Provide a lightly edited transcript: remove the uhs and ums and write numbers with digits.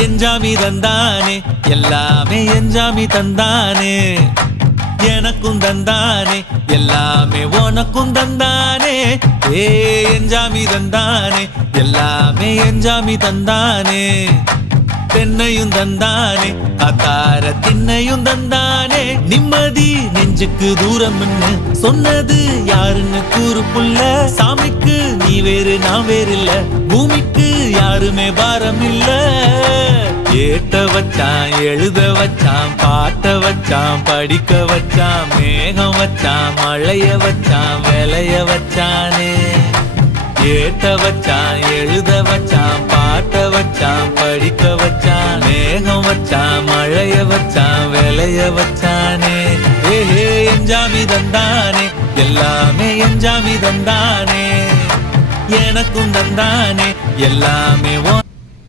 எஞ்சாமி தந்தானே எல்லாமே எஞ்சாமி தந்தானே எனக்கும் தந்தானே எல்லாமே உனக்கும் தந்தானே ஏ எஞ்சாமி தந்தானே எல்லாமே எஞ்சாமி தந்தானே தென்னையும் தந்தானே அத்தார திண்ணையும் தந்தானே நிம்மதி நெஞ்சுக்கு தூரம்னு சொன்னது யாருன்னு கூறு புள்ள சாமிக்கு நீ வேறு நான் வேறு இல்ல பூமிக்கு யாருமே பாரம் இல்ல ஏட்ட வச்சான் எழுத வச்சான் பாட்ட வச்சான் படிக்க வச்சான் மேகம் வச்சான் மழைய வச்சான் விளைய வச்சானே ஏட்ட வச்சான் எழுத வச்சான் பாட்ட வச்சான் படிக்க வச்சான் மேகம் வச்சான் மழைய வச்சான் விளைய வச்சானே ஏஹே எஞ்சாமி தந்தானே எல்லாமே எஞ்சாமி தந்தானே எனக்கும் தந்தானே எல்லாமே